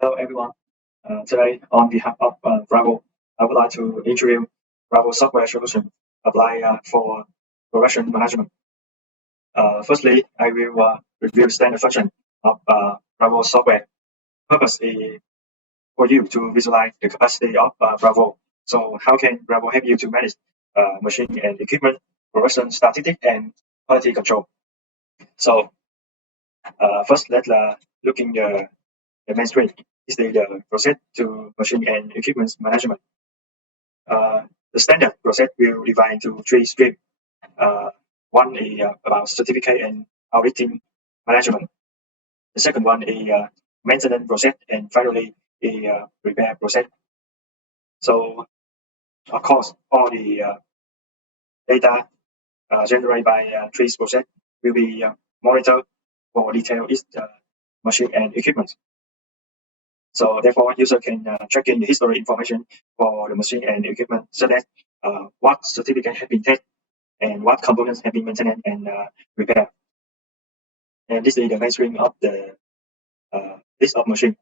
Hello everyone. Today, on behalf of Bravo, I would like to introduce Bravo software solution applied for production management. Firstly, I will review standard function of Bravo software. Purpose is for you to visualize the capacity of Bravo. So, how can Bravo help you to manage machine and equipment, production statistics, and quality control? So, first, let's look in the mainstream is the process to machine and equipment management. The standard process will divide into three streams. Uh, One is about certificate and auditing management. The second one is maintenance process, and finally is repair process. So, of course, all the data generated by three process will be monitored for detail each machine and equipment. So therefore, user can track in the history information for the machine and equipment, such as what certificate have been tested and what components have been maintained and repaired. And this is the mainstream of the list of machine.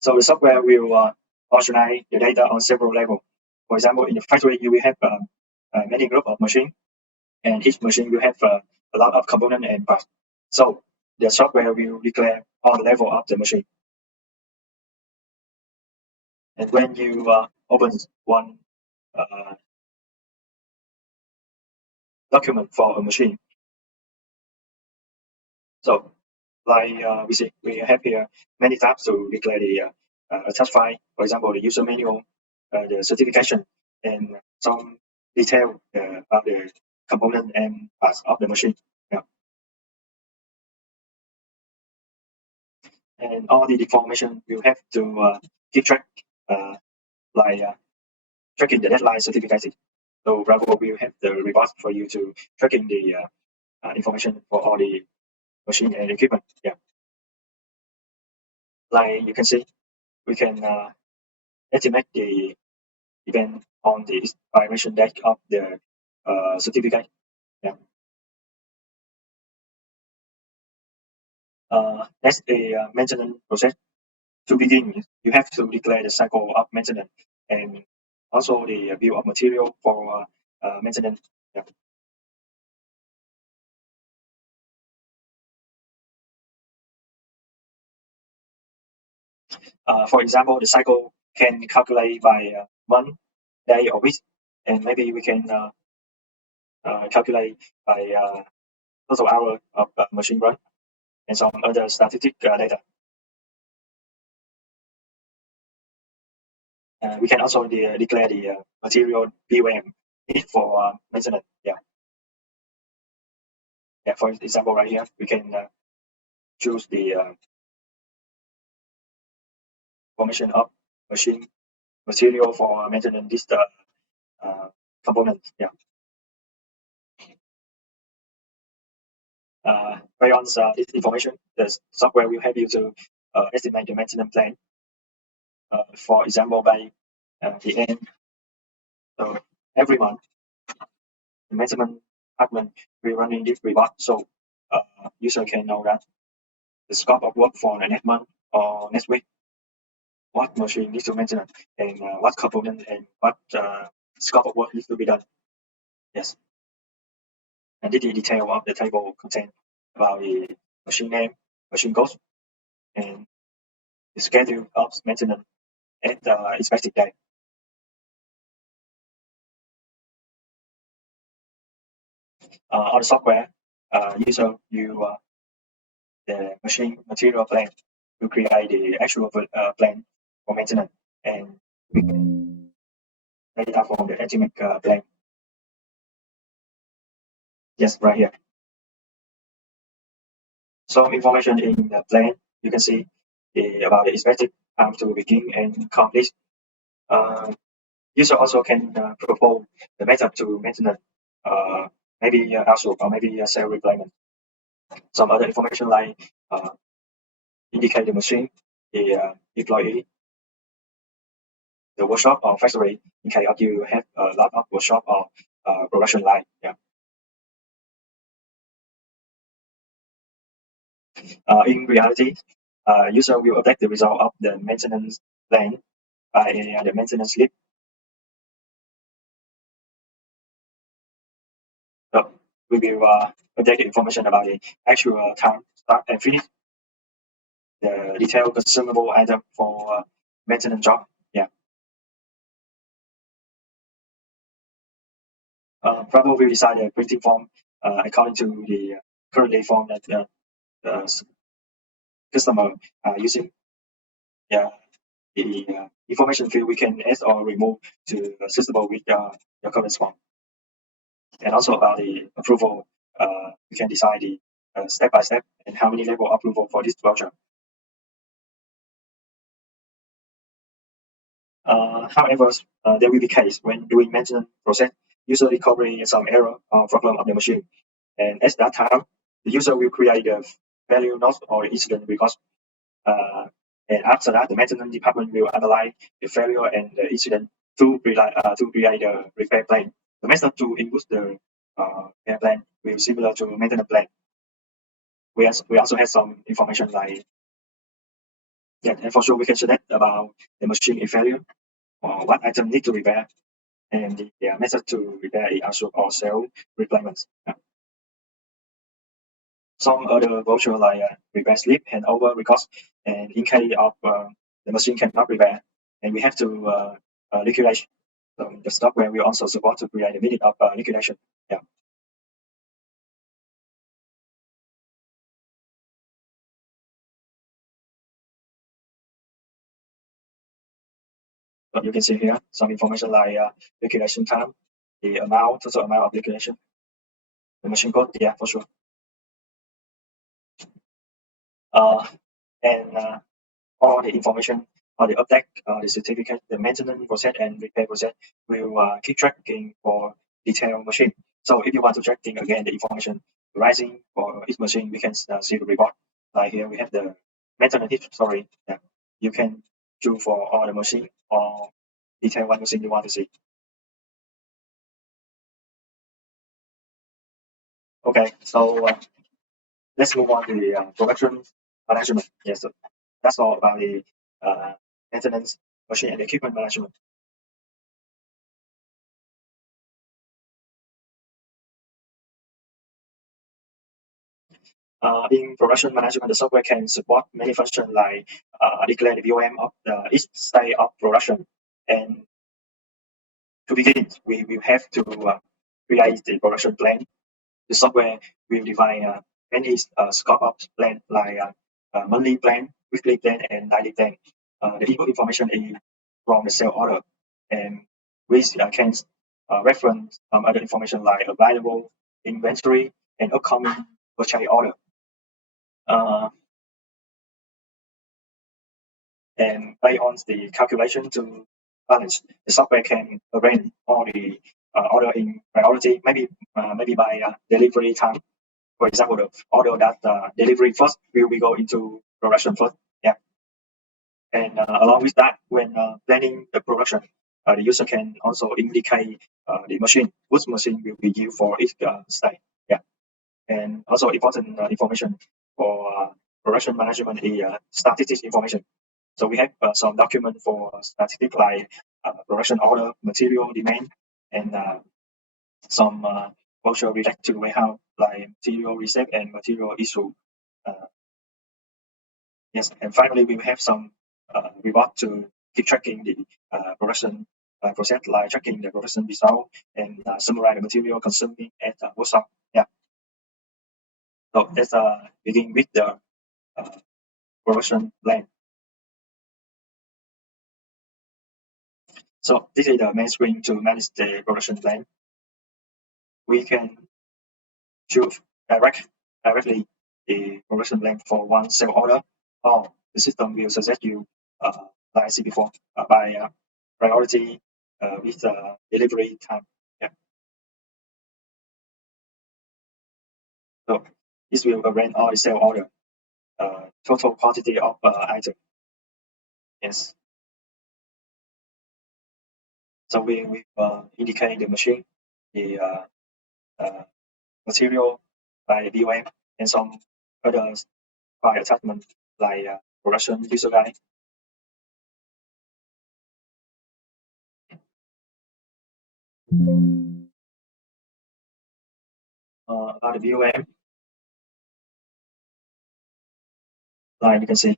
So the software will organize the data on several levels. For example, in the factory, you will have many group of machine, and each machine will have a lot of component and parts. So the software will declare all the level of the machine. And when you open one document for a machine, so like we see, we have here many tabs to declare the attached file. For example, the user manual, the certification, and some detail of the component and parts of the machine. Yeah. And all the information you have to keep track, like tracking the deadline certificate. So Bravo will have the report for you to tracking the information for all the machine and equipment. Yeah. Like you can see, we can estimate the event on the expiration date of the certificate. Yeah. That's the maintenance process. To begin, you have to declare the cycle of maintenance and also the bill of material for maintenance. Yeah. For example, the cycle can calculate by month, day, or week, and maybe we can calculate by total hour of machine run and some other statistic data. We can also declare the material BOM need for maintenance. Yeah. Yeah. For example, right here, we can choose the formation of machine material for maintenance this component. Yeah. Based on this information, the software will help you to estimate the maintenance plan. For example, by the end, so every month, the maintenance department will running this report, so user can know that the scope of work for the next month or next week, what machine needs to maintain, and what component and what scope of work needs to be done. Yes, and the detail of the table contain about the machine name, machine cost, and the schedule of maintenance and expected date. On the software, user you the machine material plan to create the actual plan for maintenance, and we can data from the estimate plan. Yes, right here. Some information in the plan you can see about the expected time to begin and complete. User also can propose the method to maintenance, maybe outsource or maybe self replacement. Some other information like indicate the machine, the employee, the workshop or factory in case of you have a lot of workshop or production line. Yeah. In reality, user will update the result of the maintenance plan by the maintenance slip. So we will update the information about the actual time, start and finish, the detailed consumable item for maintenance job. Yeah. Bravo will decide the printing form according to the currently form that the customer using. Yeah. The information field we can add or remove to suitable with your current form. And also about the approval, we can decide the step by step and how many level approval for this voucher. However, there will be case when doing maintenance process, user recovery some error or problem of the machine, and at that time, the user will create the value not or incident because, and after that, the maintenance department will analyze the failure and the incident to create the repair plan. The method to input the repair plan will similar to maintenance plan. We also have some information like that, and for sure we can select about the machine is failure or what item need to repair, and the method to repair is also or sell replacements. Yeah. Some other voucher like repair slip and over records, and in case of the machine cannot repair, and we have to liquidate. So the software will also support to create a minute of liquidation. Yeah. But you can see here some information like liquidation time, the amount, total amount of liquidation, the machine code. Yeah, for sure. And all the information or the update, the certificate, the maintenance process and repair process will keep tracking for detailed machine. So if you want to tracking again the information rising for each machine, we can see the report. Like here we have the maintenance history. Yeah. You can do for all the machine or detail one machine you want to see. Okay, so let's move on to the production management. Yes, so that's all about the maintenance, machine and equipment management. In production management, the software can support many functions like declare the BOM of each stage of production. And to begin, we will have to create the production plan. The software will define many scope of plan like monthly plan, weekly plan, and daily plan. The input information is from the sale order, and we can reference other information like available inventory and upcoming purchase order. Uh, and based on the calculation to balance, the software can arrange all the order in priority, maybe by delivery time. For example, the order that delivery first will be go into production first. Yeah, and along with that, when planning the production, the user can also indicate the machine, which machine will be used for each stage. Yeah, and also important information for production management is statistics information. So we have some document for statistics like production order, material demand, and some voucher related to warehouse like material receipt and material issue. Uh, yes, and finally we will have some reward to keep tracking the production process, like tracking the production result and summarize the material consuming at workshop. Yeah. So let's begin with the uh, production plan. So this is the main screen to manage the production plan. We can choose directly the production plan for one sale order, or the system will suggest you, like I said before, by priority with delivery time. Yeah. So this will arrange all the sale order, total quantity of item. Yes. So we indicate the machine, the material by the BOM, and some other file attachment like production user guide. About the BOM, like you can see,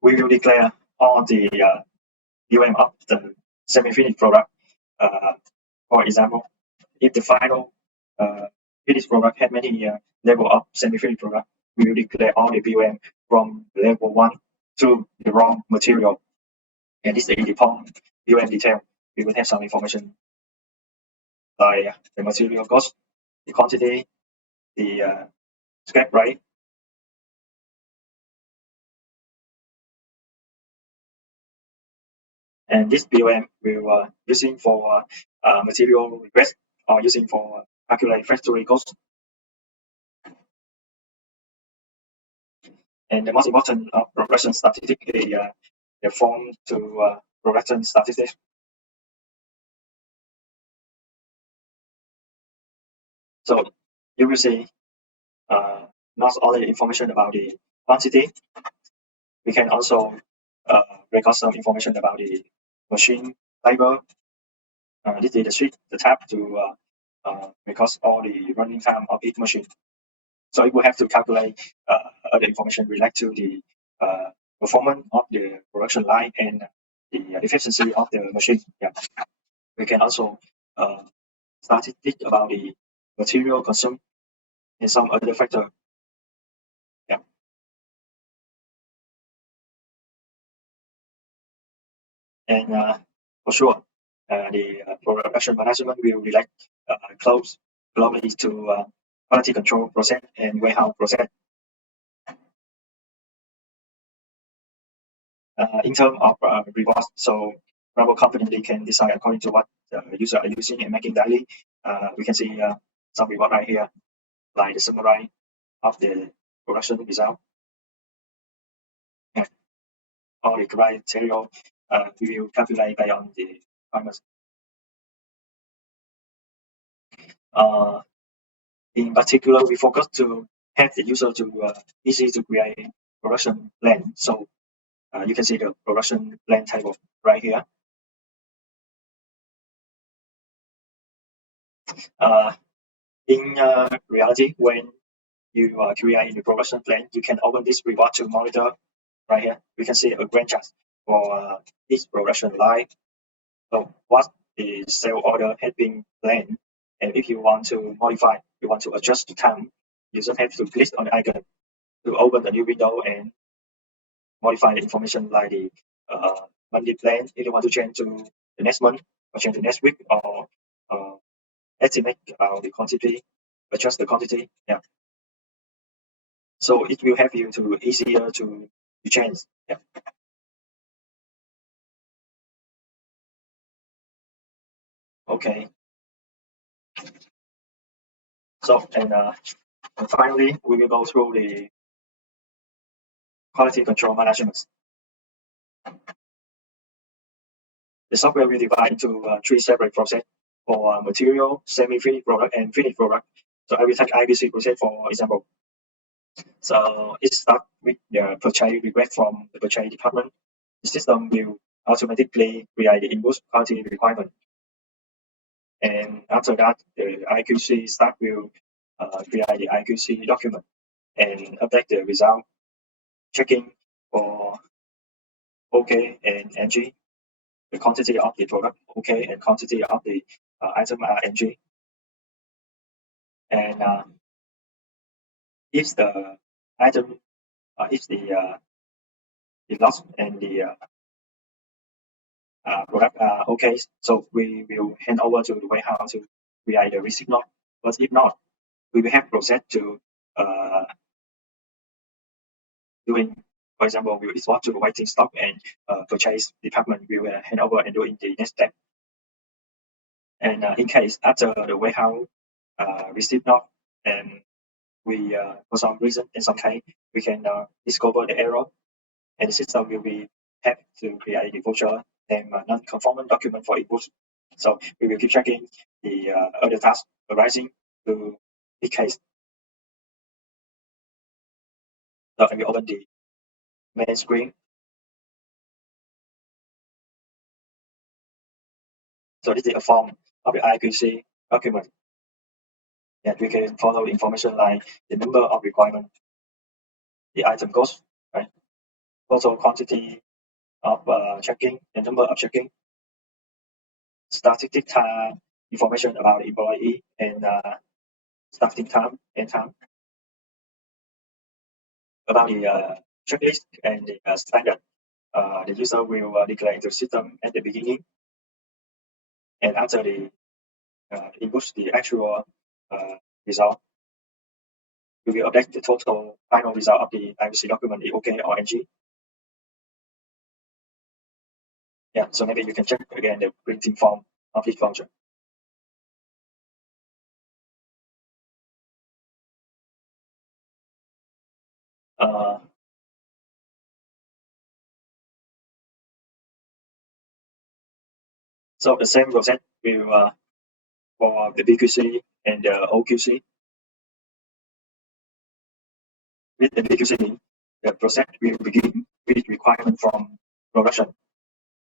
we will declare all the BOM of the semi-finished product. For example, if the final finished product had many level of semi-finished product, we will declare all the BOM from level 1 to the raw material. And this is the BOM detail. We will have some information like the material cost, the quantity, the scrap rate. And this BOM will using for material request or using for calculate factory cost. And the most important production statistic is the form to production statistics. So you will see not only information about the quantity, we can also record some information about the machine labor. This is the switch, the tab to record all the running time of each machine. So it will have to calculate other information related to the performance of the production line and the efficiency of the machine. Yeah. We can also statistics about the material consumed and some other factor. Yeah. And for sure, the production management will relate closely to quality control process and warehouse process. In terms of rewards, so Bravo confidently can decide according to what the user are using and making daily. We can see some reward right here, like the summary of the production result. Yeah. All the criteria we will calculate based on the requirements. In particular, we focus to have the user to easy to create production plan. So you can see the production plan table right here. In reality, when you create the production plan, you can open this report to monitor right here. We can see a grand chart for each production line. So what the sale order had been planned, and if you want to modify, you want to adjust the time, you just have to click on the icon to open the new window and modify the information like the monthly plan. If you want to change to the next month or change to next week or estimate about the quantity, adjust the quantity. Yeah. So it will help you to easier to change. Yeah. Okay. So and finally, we will go through the quality control management. The software will divide into 3 separate processes for material, semi-finished product, and finished product. So I will take IBC process for example. So it starts with the purchase request from the purchase department. The system will automatically create the input quality requirement. And after that, the IQC staff will create the IQC document and update the result, checking for OK and NG. The quantity of the product OK and quantity of the item are NG. And if the item, if the loss and the product are okay, so we will hand over to the warehouse to create the receipt note. But if not, we will have process to doing, for example, we will export to the waiting stock and purchase department will hand over and do in the next step. And in case after the warehouse receive note and we for some reason in some case we can discover the error, and the system will be happy to create the voucher named non-conforming document for input. So we will keep checking the other tasks arising to each case. So I will open the main screen. So this is a form of the IQC document, and we can follow the information like the number of requirement, the item cost, right? Total quantity of checking, the number of checking, statistic time, information about the employee, and starting time and time. About the checklist and the standard, the user will declare the system at the beginning, and after the inputs the actual result, we will update the total final result of the IVC document is OK or NG. Yeah, so maybe you can check again the printing form of each voucher. So the same process will for the BQC and the OQC. With the BQC, the process will begin with requirement from production,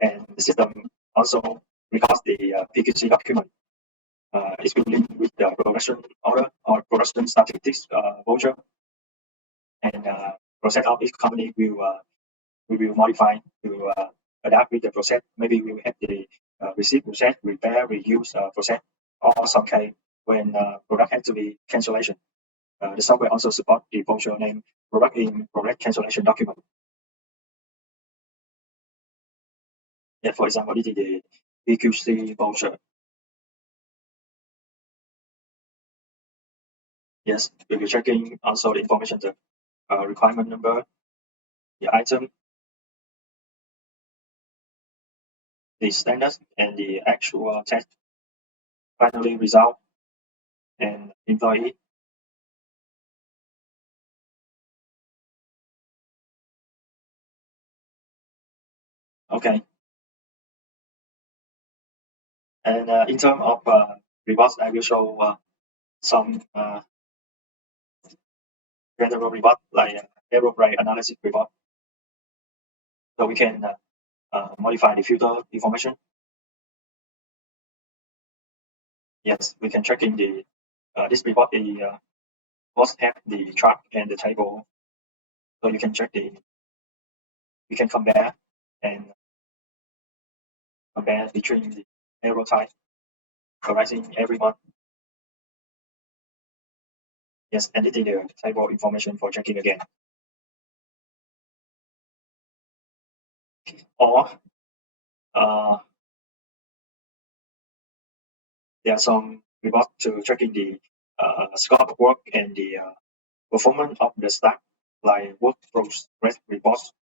and the system also records the BQC document. It will link with the production order or production statistics voucher, and process of each company we will modify to adapt with the process. Maybe we will have the receipt process, repair, reuse process, or some case when product has to be cancellation. The software also supports the voucher name product in product cancellation document. Yeah, for example, this is the BQC voucher. Yes, we'll be checking also the information, the requirement number, the item, the standards, and the actual test, finally result, and employee. Okay. And in terms of rewards, I will show some general reward like error rate analysis reward. So we can modify the filter information. Yes, we can check in the this report is both have the chart and the table, so you can check you can compare between the error type arising every month. Yes, and this is the table information for checking again. Or there are some reports to checking the scope of work and the performance of the staff, like work progress reports.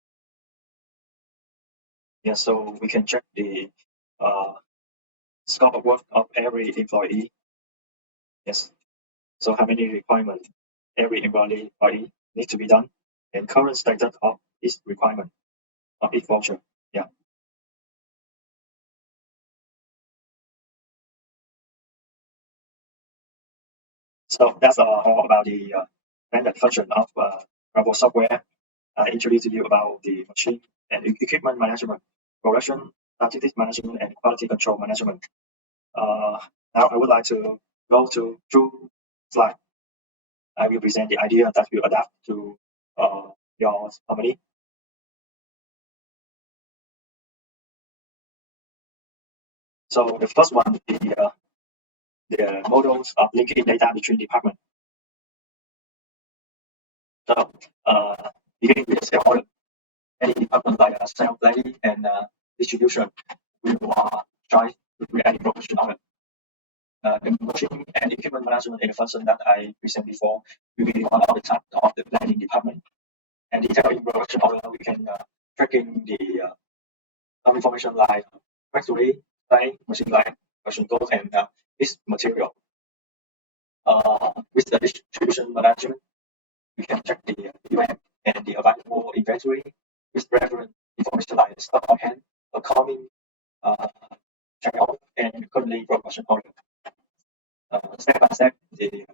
Yeah, so we can check the scope of work of every employee. Yes, so how many requirements every employee needs to be done, and current status of each requirement of each voucher. Yeah. So that's all about the standard function of Bravo software. I introduced you about the machine and equipment management, production, statistics management, and quality control management. Now I would like to go to two slides. I will present the idea that will adapt to your company. So the first one is the models of linking data between departments. So beginning with the sales order, any department like sales planning and distribution will try to create a production order. The machine and equipment management is a function that I presented before will be one of the tasks of the planning department. And detailing production order, we can tracking the some information like factory, site, machine line, production code, and its material. With the distribution management, we can check the demand and the available inventory with relevant information like stock on hand, coming, check out, and currently production order. Step by step, the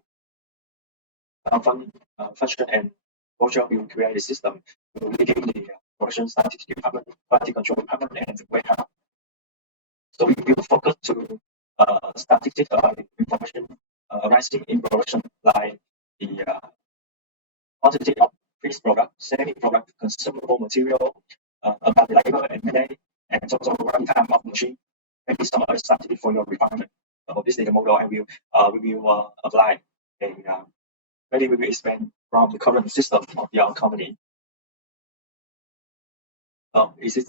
function and culture will create a system leading the production statistics department, quality control department, and warehouse. So we will focus to statistics information arising in production, like the quantity of finished product, semi-product, consumable material, about labor and pay, and total runtime of machine. Maybe some other statistics for your requirement. So this is the model we will apply. And maybe we will expand from the current system of your company. Is it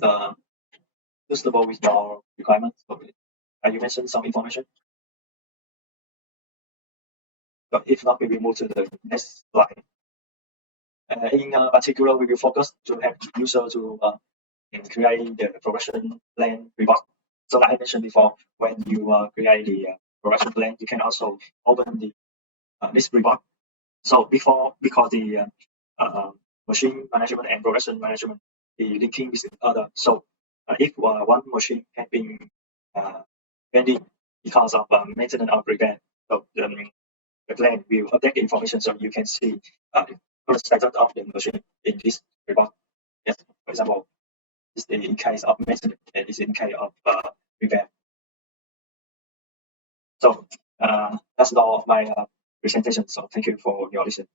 suitable with your requirements? You mentioned some information. But if not, we will move to the next slide. In particular, we will focus to help the user to create the production plan report. So like I mentioned before, when you create the production plan, you can also open the this report. So because the machine management and production management, the linking is other. So if one machine has been pending because of maintenance or repair, so the plan will update the information so you can see the current status of the machine in this report. Yes, for example, this is in case of maintenance and this is in case of repair. So that's all of my presentation. So thank you for your listening.